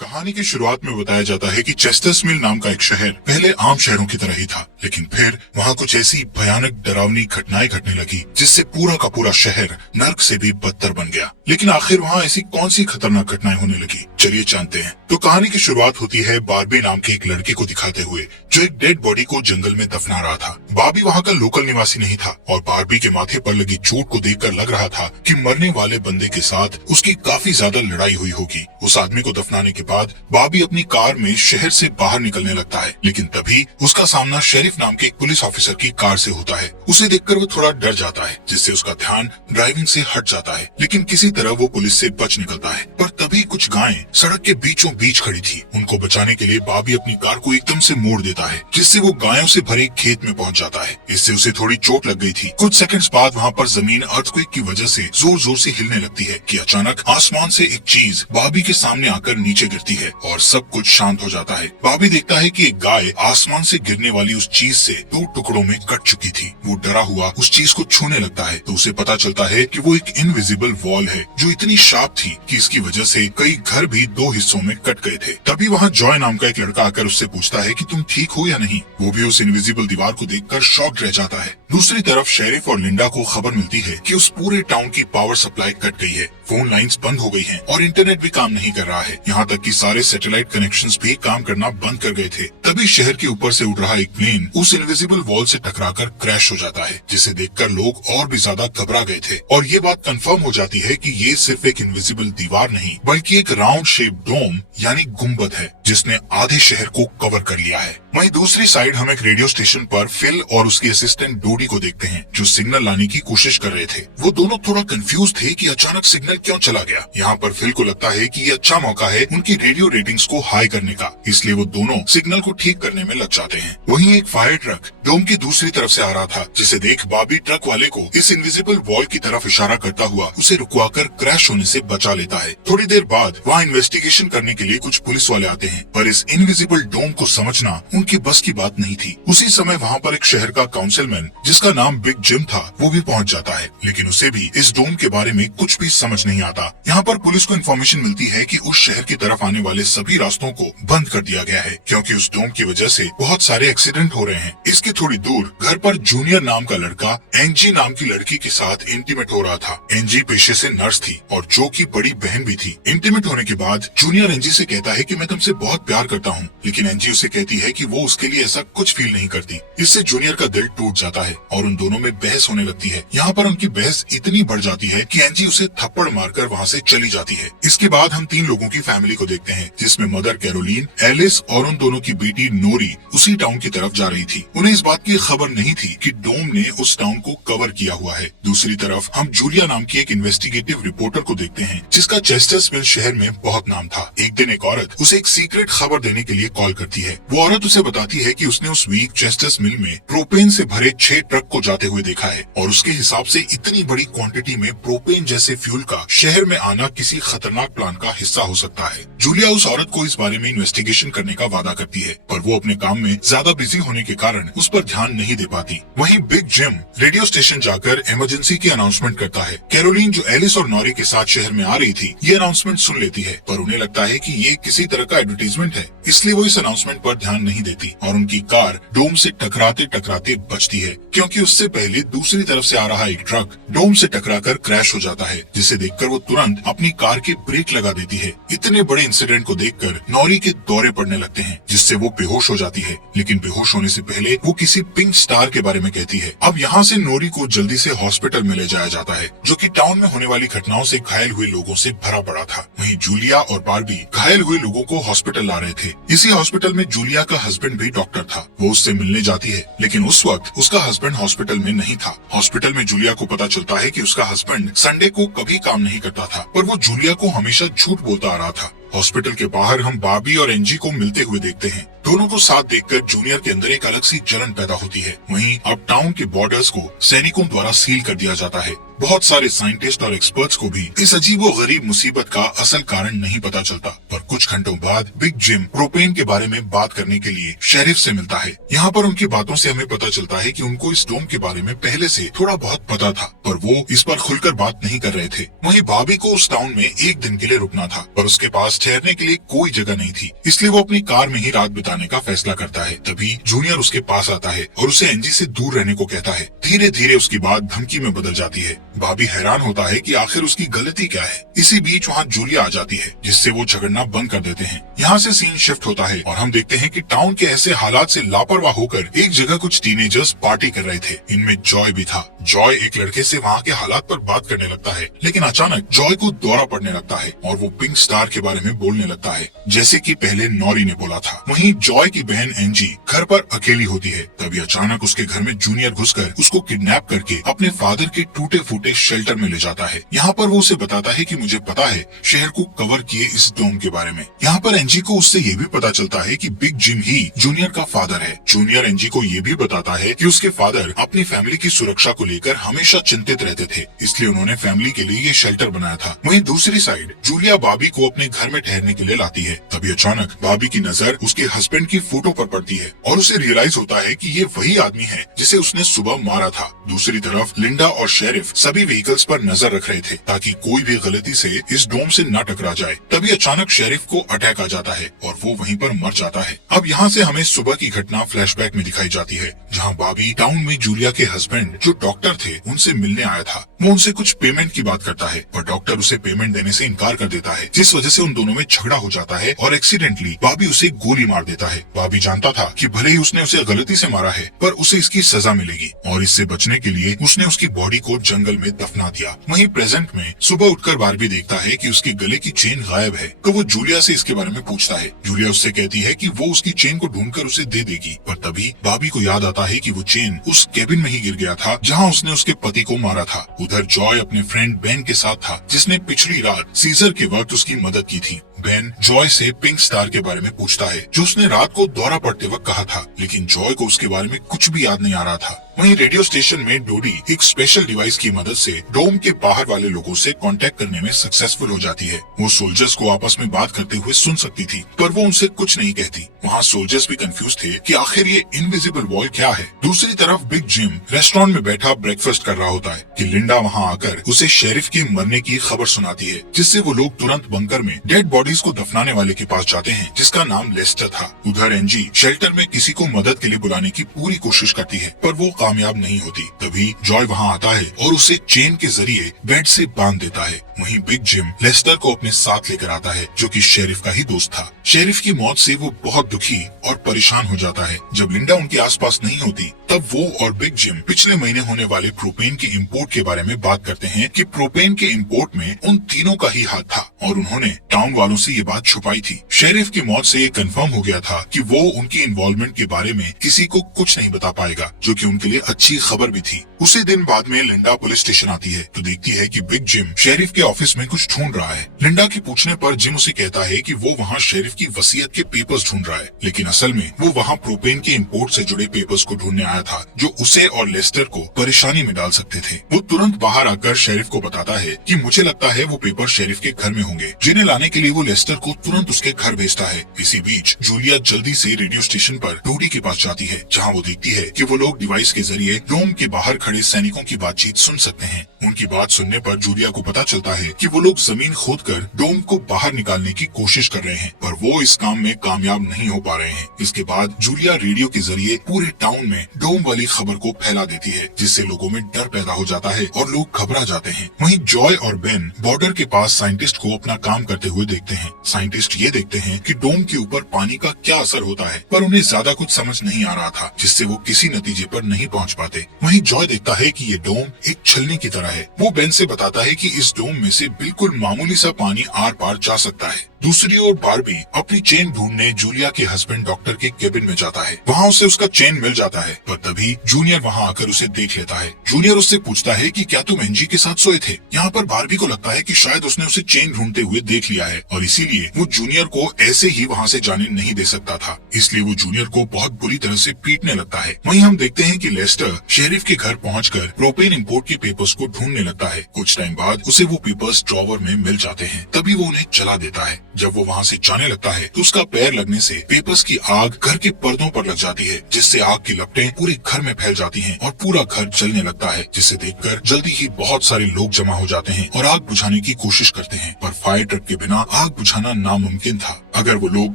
कहानी की शुरुआत में बताया जाता है कि चेस्टर्समिल नाम का एक शहर पहले आम शहरों की तरह ही था, लेकिन फिर वहाँ कुछ ऐसी भयानक डरावनी घटनाएं घटने लगी जिससे पूरा का पूरा शहर नर्क से भी बदतर बन गया। लेकिन आखिर वहाँ ऐसी कौन सी खतरनाक घटनाएं होने लगी, चलिए जानते हैं। तो कहानी की शुरुआत होती है बार्बी नाम के एक लड़के को दिखाते हुए जो एक डेड बॉडी को जंगल में दफना रहा था। बार्बी वहाँ का लोकल निवासी नहीं था और बार्बी के माथे पर लगी चोट को देखकर लग रहा था कि मरने वाले बंदे के साथ उसकी काफी ज्यादा लड़ाई हुई होगी। उस आदमी को दफनाने के बाद बार्बी अपनी कार में शहर से बाहर निकलने लगता है, लेकिन तभी उसका सामना शेरिफ नाम के एक पुलिस ऑफिसर की कार से होता है। उसे देखकर वो थोड़ा डर जाता है, जिससे उसका ध्यान ड्राइविंग से हट जाता है, लेकिन किसी तरह वो पुलिस से बच निकलता है। पर तभी कुछ गायें सड़क के बीचों बीच खड़ी थी। उनको बचाने के लिए बार्बी अपनी कार को एकदम से मोड़ देता है, जिससे वो गायों से भरे खेत में पहुंच जाता है। इससे उसे थोड़ी चोट लग गई थी। कुछ सेकंड्स बाद वहाँ पर जमीन अर्थक्वेक की वजह से जोर जोर से हिलने लगती है कि अचानक आसमान से एक चीज बार्बी के सामने आकर नीचे गिरती है और सब कुछ शांत हो जाता है। बार्बी देखता है कि एक गाय आसमान से गिरने वाली उस चीज से 2 टुकड़ों में कट चुकी थी। वो डरा हुआ उस चीज को छूने लगता है तो उसे पता चलता है कि वो एक इनविजिबल वॉल है जो इतनी शार्प थी कि इसकी वजह से कई घर भी 2 हिस्सों में कट गए थे। तभी वहाँ जॉय नाम का एक लड़का आकर उससे पूछता है कि तुम ठीक हो या नहीं। वो भी उस इनविजिबल दीवार को देखकर शॉक्ड रह जाता है। दूसरी तरफ शेरिफ और लिंडा को खबर मिलती है कि उस पूरे टाउन की पावर सप्लाई कट गई है, फोन लाइंस बंद हो गई हैं और इंटरनेट भी काम नहीं कर रहा है। यहाँ तक कि सारे सैटेलाइट कनेक्शंस भी काम करना बंद कर गए थे। तभी शहर के ऊपर से उड़ रहा एक प्लेन उस इनविजिबल वॉल से टकराकर क्रैश हो जाता है, जिसे देखकर लोग और भी ज्यादा घबरा गए थे। और ये बात कंफर्म हो जाती है कि ये सिर्फ एक इनविजिबल दीवार नहीं बल्कि एक राउंड शेप डोम यानी गुम्बद है जिसने आधे शहर को कवर कर लिया है। वहीं दूसरी साइड हम एक रेडियो स्टेशन पर फिल और उसकी असिस्टेंट डोडी को देखते हैं जो सिग्नल लाने की कोशिश कर रहे थे। वो दोनों थोड़ा कंफ्यूज थे कि अचानक सिग्नल क्यों चला गया। यहाँ पर फिल को लगता है कि ये अच्छा मौका है उनकी रेडियो रेटिंग्स को हाई करने का, इसलिए वो दोनों सिग्नल को ठीक करने में लग जाते हैं। वहीं एक फायर ट्रक डोम की दूसरी तरफ से आ रहा था, जिसे देख बार्बी ट्रक वाले को इस इनविजिबल वॉल की तरफ इशारा करता हुआ उसे रुकवाकर क्रैश होने से बचा लेता है। थोड़ी देर बाद वहाँ इन्वेस्टिगेशन करने के लिए कुछ पुलिस वाले आते हैं, पर इस इनविजिबल डोम को समझना उनकी बस की बात नहीं थी। उसी समय वहाँ पर एक शहर का काउंसिलमैन जिसका नाम बिग जिम था वो भी पहुँच जाता है, लेकिन उसे भी इस डोम के बारे में कुछ भी समझ नहीं आता। यहाँ पर पुलिस को इन्फॉर्मेशन मिलती है कि उस शहर की तरफ आने वाले सभी रास्तों को बंद कर दिया गया है क्योंकि उस डोम की वजह से बहुत सारे एक्सीडेंट हो रहे हैं। इसके थोड़ी दूर घर पर जूनियर नाम का लड़का एंजी नाम की लड़की के साथ इंटीमेट हो रहा था। एंजी पेशे से नर्स थी और जो की बड़ी बहन भी थी। इंटीमेट होने के बाद जूनियर एंजी से कहता है कि मैं तुमसे बहुत प्यार करता हूँ, लेकिन एंजी उसे कहती है कि वो उसके लिए ऐसा कुछ फील नहीं करती। इससे जूनियर का दिल टूट जाता है और उन दोनों में बहस होने लगती है। यहाँ पर उनकी बहस इतनी बढ़ जाती है कि एंजी उसे थप्पड़ मारकर वहाँ से चली जाती है। इसके बाद हम 3 लोगों की फैमिली को देखते हैं, जिसमें मदर कैरोलीन, एलिस और उन दोनों की बेटी नोरी उसी टाउन की तरफ जा रही थी। उन्हें इस बात की खबर नहीं थी कि डोम ने उस टाउन को कवर किया हुआ है। दूसरी तरफ हम जूलिया नाम की एक इन्वेस्टिगेटिव रिपोर्टर को देखते हैं जिसका चेस्टर्समिल शहर में बहुत नाम था। एक दिन एक औरत उसे एक सीक्रेट खबर देने के लिए कॉल करती है। वो औरत उसे बताती है कि उसने उस वीक चेस्टर्समिल में प्रोपेन से भरे 6 ट्रक को जाते हुए देखा है और उसके हिसाब से इतनी बड़ी क्वांटिटी में प्रोपेन जैसे फ्यूल का शहर में आना किसी खतरनाक प्लान का हिस्सा हो सकता है। जूलिया उस औरत को इस बारे में इन्वेस्टिगेशन करने का वादा करती है, पर वो अपने काम में ज्यादा बिजी होने के कारण उस पर ध्यान नहीं दे पाती। वहीं बिग जिम रेडियो स्टेशन जाकर इमरजेंसी की अनाउंसमेंट करता है। कैरोलीन जो एलिस और नॉरी के साथ शहर में आ रही थी ये अनाउंसमेंट सुन लेती है, पर उन्हें लगता है कि ये किसी तरह का एडवर्टाइजमेंट है, इसलिए वो इस अनाउंसमेंट पर ध्यान नहीं देती और उनकी कार डोम से टकराते टकराते बचती है, क्योंकि उससे पहले दूसरी तरफ से आ रहा एक ट्रक डोम से टकराकर क्रैश हो जाता है, जिसे देखकर वो तुरंत अपनी कार के ब्रेक लगा देती है। इतने बड़े इंसिडेंट को देखकर नॉरी के दौरे पड़ने लगते हैं, जिससे वो बेहोश हो जाती है, लेकिन बेहोश होने से पहले वो किसी पिंक स्टार के बारे में कहती है। अब यहाँ से नॉरी को जल्दी से हॉस्पिटल में ले जाया जाता है, जो कि टाउन में होने वाली घटनाओं से घायल हुए लोगों से भरा पड़ा था। वहीं जूलिया और बार्बी घायल हुए लोगों को हॉस्पिटल ला रहे थे। इसी हॉस्पिटल में जूलिया का हस्बैंड भी डॉक्टर था। वो उससे मिलने जाती है, लेकिन उस वक्त उसका हस्बैंड हॉस्पिटल में नहीं था। हॉस्पिटल में जूलिया को पता चलता है कि उसका हस्बैंड संडे को कभी काम नहीं करता था, पर वो जूलिया को हमेशा झूठ बोलता आ रहा था। हॉस्पिटल के बाहर हम बार्बी और एंजी को मिलते हुए देखते हैं। दोनों को साथ देखकर जूनियर के अंदर एक अलग सी जलन पैदा होती है। वहीं अब टाउन के बॉर्डर्स को सैनिकों द्वारा सील कर दिया जाता है। बहुत सारे साइंटिस्ट और एक्सपर्ट्स को भी इस अजीबो गरीब मुसीबत का असल कारण नहीं पता चलता। पर कुछ घंटों बाद बिग जिम प्रोपेन के बारे में बात करने के लिए शेरिफ से मिलता है। यहाँ पर उनकी बातों से हमें पता चलता है कि उनको इस डोम के बारे में पहले से थोड़ा बहुत पता था, पर वो इस पर खुलकर बात नहीं कर रहे थे। वहीं बॉबी को उस टाउन में एक दिन के लिए रुकना था, पर उसके पास ठहरने के लिए कोई जगह नहीं थी, इसलिए वो अपनी कार में ही रात बिताने का फैसला करता है। तभी जूनियर उसके पास आता है और उसे एंजी से दूर रहने को कहता है। धीरे धीरे उसकी बात धमकी में बदल जाती है। बॉबी हैरान होता है कि आखिर उसकी गलती क्या है। इसी बीच वहाँ जूलिया आ जाती है, जिससे वो झगड़ना बंद कर देते हैं। यहाँ से सीन शिफ्ट होता है और हम देखते हैं कि टाउन के ऐसे हालात से लापरवाह होकर एक जगह कुछ टीनेजर्स पार्टी कर रहे थे। इनमें जॉय भी था। जॉय एक लड़के से वहाँ के हालात पर बात करने लगता है, लेकिन अचानक जॉय को दौरा पड़ने लगता है और वो पिंक स्टार के बारे में बोलने लगता है, जैसे कि पहले नॉरी ने बोला था। वहीं जॉय की बहन एंजी घर पर अकेली होती है। तभी अचानक उसके घर में जूनियर घुसकर उसको किडनैप करके अपने फादर के टूटे फूटे शेल्टर में ले जाता है। यहाँ पर वो उसे बताता है कि मुझे पता है शहर को कवर किए इस डोम के बारे में। यहाँ पर एंजी को उससे ये भी पता चलता है कि बिग जिम ही जूनियर का फादर है। जूनियर एंजी को ये भी बताता है कि उसके फादर अपनी फैमिली की सुरक्षा को लेकर हमेशा चिंतित रहते थे, इसलिए उन्होंने फैमिली के लिए ये शेल्टर बनाया था। वहीं दूसरी साइड जूलिया बॉबी को अपने घर में ठहरने के लिए लाती है। तभी अचानक बॉबी की नजर उसके हस्बैंड की फोटो पर पड़ती है और उसे रियलाइज होता है कि ये वही आदमी है जिसे उसने सुबह मारा था। दूसरी तरफ लिंडा और शेरिफ सभी व्हीकल्स पर नजर रख रहे थे ताकि कोई भी गलती से इस डोम से न टकरा जाए। तभी अचानक शेरिफ को अटैक आ जाता है और वो वहीं पर मर जाता है। अब यहाँ से हमें सुबह की घटना फ्लैशबैक में दिखाई जाती है, जहाँ बॉबी टाउन में जूलिया के हस्बैंड जो डॉक्टर थे उनसे मिलने आया था। वो उनसे कुछ पेमेंट की बात करता है, पर डॉक्टर उसे पेमेंट देने से इनकार कर देता है, जिस वजह से उन दोनों में झगड़ा हो जाता है और एक्सीडेंटली बॉबी उसे गोली मार देता है। बॉबी जानता था कि भले ही उसने उसे गलती से मारा है, पर उसे इसकी सजा मिलेगी और इससे बचने के लिए उसने उसकी बॉडी को जंगल में दफना दिया। वहीं प्रेजेंट में सुबह उठकर बारबी देखता है कि उसके गले की चेन गायब है, तो वो जूलिया से इसके बारे में पूछता है। जूलिया उससे कहती है कि वो उसकी चेन को ढूंढकर उसे दे देगी, पर तभी बॉबी को याद आता है कि वो चेन उस केबिन में ही गिर गया था जहाँ उसने उसके पति को मारा था। उधर जॉय अपने फ्रेंड बेन के साथ था, जिसने पिछली रात सीजर के वक्त उसकी मदद की थी। बेन जॉय से पिंक स्टार के बारे में पूछता है, जो उसने रात को दौरा पड़ते वक्त कहा था, लेकिन जॉय को उसके बारे में कुछ भी याद नहीं आ रहा था। वहीं रेडियो स्टेशन में डोडी एक स्पेशल डिवाइस की मदद से डोम के बाहर वाले लोगों से कांटेक्ट करने में सक्सेसफुल हो जाती है। वो सोल्जर्स को आपस में बात करते हुए सुन सकती थी, पर वो उनसे कुछ नहीं कहती। वहाँ सोल्जर्स भी कंफ्यूज थे कि आखिर ये इनविजिबल वॉल क्या है। दूसरी तरफ बिग जिम रेस्टोरेंट में बैठा ब्रेकफास्ट कर रहा होता है कि लिंडा वहाँ आकर उसे शेरिफ के मरने की खबर सुनाती है, जिससे वो लोग तुरंत बंकर में डेड बॉडीज को दफनाने वाले के पास जाते हैं, जिसका नाम लेस्टर था। उधर एंजी शेल्टर में किसी को मदद के लिए बुलाने की पूरी कोशिश करती है, पर वो कामयाब नहीं होती। तभी जॉय वहाँ आता है और उसे चेन के जरिए बेड से बांध देता है। वहीं बिग जिम लेस्टर को अपने साथ लेकर आता है, जो कि शेरिफ का ही दोस्त था। शेरिफ की मौत से वो बहुत दुखी और परेशान हो जाता है। जब लिंडा उनके आसपास नहीं होती, तब वो और बिग जिम पिछले महीने होने वाले प्रोपेन के इंपोर्ट के बारे में बात करते हैं कि प्रोपेन के इंपोर्ट में उन तीनों का ही हाथ था और उन्होंने टाउन वालों से ये बात छुपाई थी। शेरिफ की मौत से ये कंफर्म हो गया था कि वो उनकी इन्वॉल्वमेंट के बारे में किसी को कुछ नहीं बता पाएगा, जो कि उनके लिए अच्छी खबर भी थी। उसी दिन बाद में लिंडा पुलिस स्टेशन आती है तो देखती है कि बिग जिम शेरिफ के ऑफिस में कुछ ढूंढ रहा है। लिंडा के पूछने पर जिम उसे कहता है कि वो वहाँ शेरिफ की वसीयत के पेपर्स ढूंढ रहा है, लेकिन असल में वो वहाँ प्रोपेन के इंपोर्ट से जुड़े पेपर्स को ढूंढने आया था, जो उसे और लेस्टर को परेशानी में डाल सकते थे। वो तुरंत बाहर आकर शेरिफ को बताता है कि मुझे लगता है वो पेपर शेरिफ के घर में होंगे, जिन्हें लाने के लिए वो लेस्टर को तुरंत उसके घर भेजता है। इसी बीच जूलिया जल्दी से रेडियो स्टेशन पर डोडी के पास जाती है, जहाँ वो देखती है कि वो लोग डिवाइस के जरिए डोम के बाहर खड़े सैनिकों की बातचीत सुन सकते हैं। उनकी बात सुनने पर जूलिया को पता चलता है कि वो लोग जमीन खोदकर डोम को बाहर निकालने की कोशिश कर रहे हैं, पर वो इस काम में कामयाब नहीं हो पा रहे हैं। इसके बाद जूलिया रेडियो के जरिए पूरे टाउन में डोम वाली खबर को फैला देती है, जिससे लोगों में डर पैदा हो जाता है और लोग घबरा जाते हैं। वहीं जॉय और बेन बॉर्डर के पास साइंटिस्ट को अपना काम करते हुए देखते हैं। साइंटिस्ट ये देखते हैं कि डोम के ऊपर पानी का क्या असर होता है, पर उन्हें ज्यादा कुछ समझ नहीं आ रहा था, जिससे वो किसी नतीजे पर नहीं पहुंच पाते। वहीं जॉय देखता है कि ये डोम एक छलनी की तरह है। वो बेन से बताता है कि इस डोम में से बिल्कुल मामूली सा पानी आर पार जा सकता है। दूसरी ओर बारबी अपनी चेन ढूंढने जूलिया के हस्बैंड डॉक्टर के केबिन में जाता है। वहाँ उसे उसका चेन मिल जाता है, पर तभी जूनियर वहाँ आकर उसे देख लेता है। जूनियर उससे पूछता है कि क्या तुम एंजी के साथ सोए थे। यहाँ पर बारबी को लगता है कि शायद उसने उसे चेन ढूंढते हुए देख लिया है और इसीलिए वो जूनियर को ऐसे ही वहाँ से जाने नहीं दे सकता था, इसलिए वो जूनियर को बहुत बुरी तरह से पीटने लगता है। वहीं हम देखते हैं कि लेस्टर शेरिफ के घर पहुंचकर प्रोपेन इंपोर्ट के पेपर्स को ढूंढने लगता है। कुछ टाइम बाद उसे वो पेपर्स ड्रॉवर में मिल जाते हैं। तभी वो उन्हें जला देता है। जब वो वहाँ से जाने लगता है तो उसका पैर लगने से पेपर्स की आग घर के पर्दों पर लग जाती है, जिससे आग की लपटें पूरे घर में फैल जाती हैं और पूरा घर जलने लगता है, जिसे देखकर जल्दी ही बहुत सारे लोग जमा हो जाते हैं और आग बुझाने की कोशिश करते हैं। पर फायर ट्रक के बिना आग बुझाना नामुमकिन था। अगर वो लोग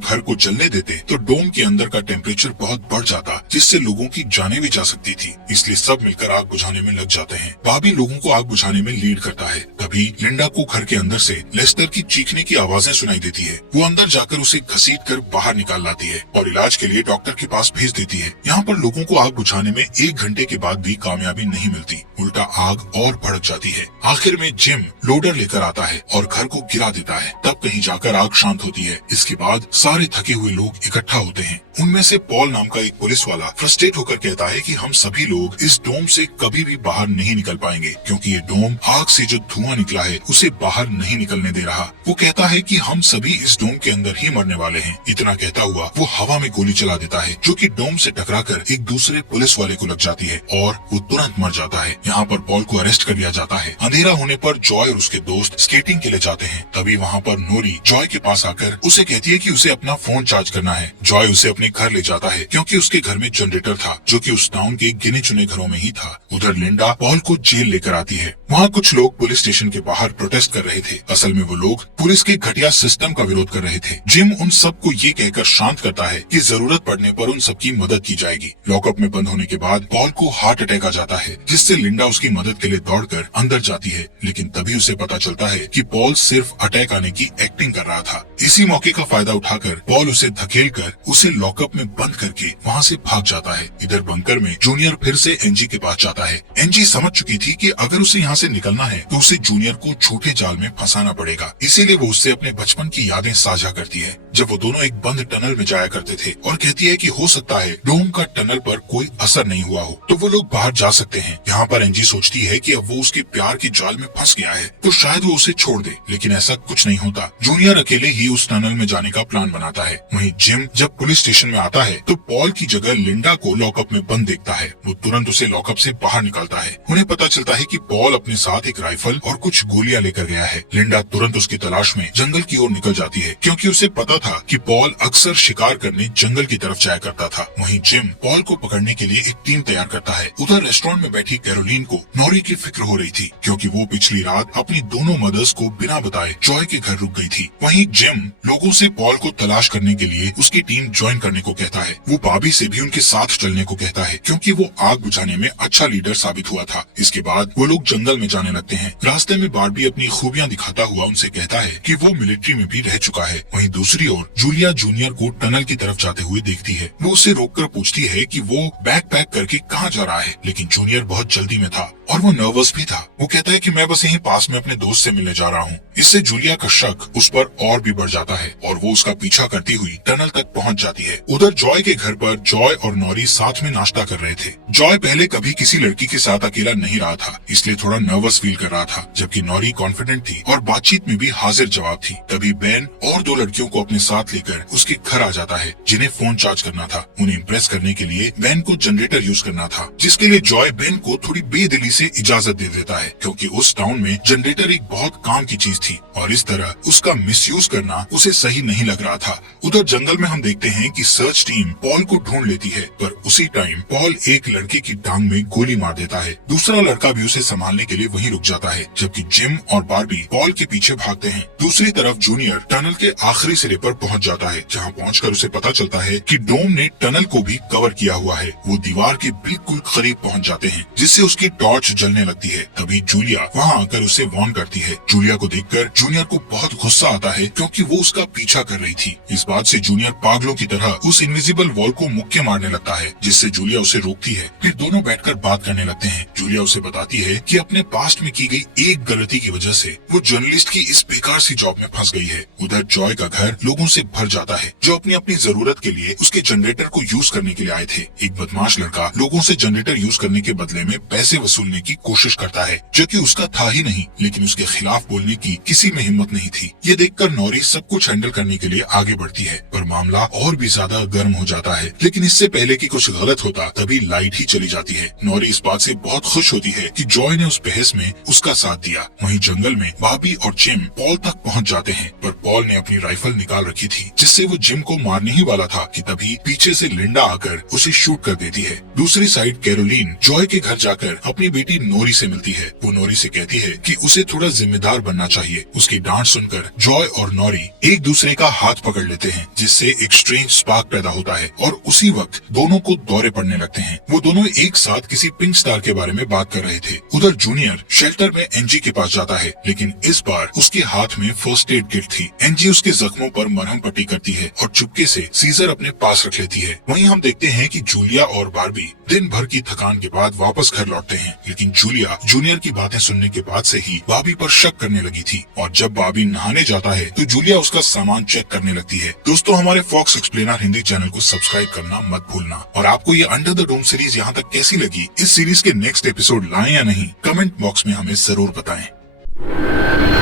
घर को जलने देते तो डोम के अंदर का टेम्परेचर बहुत बढ़ जाता, जिससे लोगों की जानें भी जा सकती थी। इसलिए सब मिलकर आग बुझाने में लग जाते हैं। बॉबी लोगों को आग बुझाने में लीड करता है। तभी लिंडा को घर के अंदर से लेस्टर की चीखने की आवाजें सुनाई देती है। वो अंदर जाकर उसे घसीटकर बाहर निकाल लाती है और इलाज के लिए डॉक्टर के पास भेज देती है। यहाँ पर लोगों को आग बुझाने में 1 घंटे के बाद भी कामयाबी नहीं मिलती, उल्टा आग और भड़क जाती है। आखिर में जिम लोडर लेकर आता है और घर को गिरा देता है। तब कहीं जाकर आग शांत होती है। इसके बाद सारे थके हुए लोग इकट्ठा होते हैं। उनमें से पॉल नाम का एक पुलिस वाला फ्रस्ट्रेट होकर कहता है कि हम सभी लोग इस डोम से कभी भी बाहर नहीं निकल पाएंगे, क्योंकि ये डोम आग से जो धुआं निकला है उसे बाहर नहीं निकलने दे रहा। वो कहता है कि हम सभी इस डोम के अंदर ही मरने वाले हैं। इतना कहता हुआ वो हवा में गोली चला देता है, जो कि डोम से टकराकर एक दूसरे पुलिस वाले को लग जाती है और वो तुरंत मर जाता है। यहाँ पर पॉल को अरेस्ट कर लिया जाता है। अंधेरा होने पर जॉय और उसके दोस्त स्केटिंग के लिए जाते हैं। तभी वहाँ पर नोरी जॉय के पास आकर उसे कहती है कि उसे अपना फोन चार्ज करना है। जॉय उसे अपने घर ले जाता है, क्योंकि उसके घर में जनरेटर था, जो कि उस टाउन के गिने चुने घरों में ही था। उधर लिंडा पॉल को जेल लेकर आती है। वहाँ कुछ लोग पुलिस स्टेशन के बाहर प्रोटेस्ट कर रहे थे। असल में वो लोग पुलिस के घटिया सिस्टम का विरोध कर रहे थे। जिम उन सबको ये कहकर शांत करता है कि जरूरत पड़ने पर उन सबकी मदद की जाएगी। लॉकअप में बंद होने के बाद पॉल को हार्ट अटैक आ जाता है, जिससे लिंडा उसकी मदद के लिए दौड़कर अंदर जाती है। लेकिन तभी उसे पता चलता है कि पॉल सिर्फ अटैक आने की एक्टिंग कर रहा था। इसी मौके का फायदा उठाकर पॉल उसे धकेलकर उसे लॉकअप में बंद करके वहाँ से भाग जाता है। इधर बंकर में जूनियर फिर से एनजी के पास जाता है। एनजी समझ चुकी थी कि अगर उसे यहाँ से निकलना है तो उसे जूनियर को झूठे जाल में फंसाना पड़ेगा। इसीलिए वो उससे अपने बचपन की यादें साझा करती है, जब वो दोनों एक बंद टनल में जाया करते थे, और कहती है कि हो सकता है डोम का टनल पर कोई असर नहीं हुआ हो, तो वो लोग बाहर जा सकते हैं। यहाँ पर एनजी सोचती है कि अब वो उसके प्यार के जाल में फंस गया है, तो शायद वो उसे छोड़ दे, लेकिन ऐसा कुछ नहीं होता। जूनियर अकेले ही उस टनल में जाने का प्लान बनाता है। वहीं जिम जब पुलिस स्टेशन में आता है तो पॉल की जगह लिंडा को लॉकअप में बंद देखता है। वो तुरंत उसे लॉकअप से बाहर निकालता है। उन्हें पता चलता है कि पॉल अपने साथ एक राइफल और कुछ गोलियां लेकर गया है। लिंडा तुरंत उसकी तलाश में जंगल की ओर निकल जाती है, क्योंकि उसे पता था कि पॉल अक्सर शिकार करने जंगल की तरफ जाया करता था। वहीं जिम पॉल को पकड़ने के लिए एक टीम तैयार करता है। उधर रेस्टोरेंट में बैठी कैरोलीन को नॉरी की फिक्र हो रही थी, क्योंकि वो पिछली रात अपनी दोनों मदर्स को बिना बताए जॉय के घर रुक गई थी। वहीं जिम लोगों से पॉल को तलाश करने के लिए उसकी टीम ज्वाइन करने को कहता है। वो बॉबी से भी उनके साथ चलने को कहता है, क्योंकि वो आग बुझाने में अच्छा लीडर साबित हुआ था। इसके बाद वो लोग जंगल में जाने लगते हैं। रास्ते में बार्बी अपनी खूबियां दिखाता हुआ उनसे कहता है कि वो मिलिट्री में भी रह चुका है। वहीं दूसरी ओर जूलिया जूनियर को टनल की तरफ जाते हुए देखती है। वो उसे रोककर पूछती है कि वो बैग पैक करके कहाँ जा रहा है, लेकिन जूनियर बहुत जल्दी में था और वो नर्वस भी था। वो कहता है कि मैं बस यहीं पास में अपने दोस्त से मिलने जा रहा हूँ। इससे जूलिया का शक उस पर और भी बढ़ जाता है और वो उसका पीछा करती हुई टनल तक पहुँच जाती है। उधर जॉय के घर पर जॉय और नॉरी साथ में नाश्ता कर रहे थे। जॉय पहले कभी किसी लड़की के साथ अकेला नहीं रहा था, इसलिए थोड़ा नर्वस फील कर रहा था, जबकि नॉरी कॉन्फिडेंट थी और बातचीत में भी हाजिर जवाब थी। तभी बेन और 2 लड़कियों को अपने साथ लेकर उसके घर आ जाता है, जिन्हें फोन चार्ज करना था। उन्हें इम्प्रेस करने के लिए बेन को जनरेटर यूज करना था, जिसके लिए जॉय बेन को थोड़ी बेदिली से इजाजत दे देता है, क्योंकि उस टाउन में जनरेटर एक बहुत काम की चीज थी और इस तरह उसका मिसयूज करना उसे सही नहीं लग रहा था। उधर जंगल में हम देखते हैं कि सर्च टीम पॉल को ढूंढ लेती है, पर उसी टाइम पॉल एक लड़के की टांग में गोली मार देता है। दूसरा लड़का भी उसे संभालने के लिए वहीं रुक जाता है, जबकि जिम और बार्बी पॉल के पीछे भागते हैं। दूसरी तरफ जूनियर टनल के आखिरी सिरे पर पहुंच जाता है, जहां पहुंचकर उसे पता चलता है कि डोम ने टनल को भी कवर किया हुआ है। वो दीवार के बिल्कुल करीब पहुंच जाते हैं, जिससे उसकी टॉर्च जलने लगती है। तभी जूलिया वहां आकर उसे वार्न करती है। जूलिया को देखकर जूनियर को बहुत गुस्सा आता है, क्योंकि वो उसका पीछा कर रही थी। इस बात से जूनियर पागलों की तरह उस इनविजिबल वॉल को मुक्के मारने लगता है, जिससे जूलिया उसे रोकती है। फिर दोनों बैठकर बात करने लगते हैं। जूलिया उसे बताती है कि अपने पास्ट में की गई एक गलती की वजह से वो जर्नलिस्ट की इस बेकार सी जॉब में फंस गई है। उधर जॉय का घर लोगों से भर जाता है, जो अपनी अपनी जरूरत के लिए उसके जनरेटर को यूज करने के लिए आए थे। एक बदमाश लड़का लोगों से जनरेटर यूज करने के बदले में पैसे वसूलने बोलने की कोशिश करता है, जो कि उसका था ही नहीं, लेकिन उसके खिलाफ बोलने की किसी में हिम्मत नहीं थी। ये देखकर नोरी सब कुछ हैंडल करने के लिए आगे बढ़ती है, पर मामला और भी ज्यादा गर्म हो जाता है। लेकिन इससे पहले कि कुछ गलत होता तभी लाइट ही चली जाती है। नोरी इस बात से बहुत खुश होती है कि जॉय ने उस बहस में उसका साथ दिया। वहीं जंगल में बॉबी और जिम पॉल तक पहुंच जाते हैं, पर पॉल ने अपनी राइफल निकाल रखी थी, जिससे वो जिम को मारने ही वाला था कि तभी पीछे से लिंडा आकर उसे शूट कर देती है। दूसरी साइड कैरोलीन जॉय के घर जाकर अपनी बेटी नोरी से मिलती है। वो नोरी से कहती है कि उसे थोड़ा जिम्मेदार बनना चाहिए। उसकी डांट सुनकर जॉय और नोरी एक दूसरे का हाथ पकड़ लेते हैं, जिससे एक स्ट्रेंज स्पार्क पैदा होता है और उसी वक्त दोनों को दौरे पड़ने लगते हैं। वो दोनों एक साथ किसी पिंक स्टार के बारे में बात कर रहे थे। उधर जूनियर शेल्टर में एनजी के पास जाता है, लेकिन इस बार उसके हाथ में फर्स्ट एड किट थी। एनजी उसके जख्मों पर मरहम पट्टी करती है और चुपके से सीजर अपने पास रख लेती है। वहीं हम देखते हैं कि जूलिया और बार्बी दिन भर की थकान के बाद वापस घर लौटते हैं, लेकिन जूलिया जूनियर की बातें सुनने के बाद से ही बार्बी पर शक करने लगी थी और जब बार्बी नहाने जाता है तो जूलिया उसका सामान चेक करने लगती है। दोस्तों, हमारे फॉक्स एक्सप्लेनर हिंदी चैनल को सब्सक्राइब करना मत भूलना। और आपको ये अंडर द डोम सीरीज यहाँ तक कैसी लगी, इस सीरीज के नेक्स्ट एपिसोड लाएं या नहीं, कमेंट बॉक्स में हमें जरूर बताएं।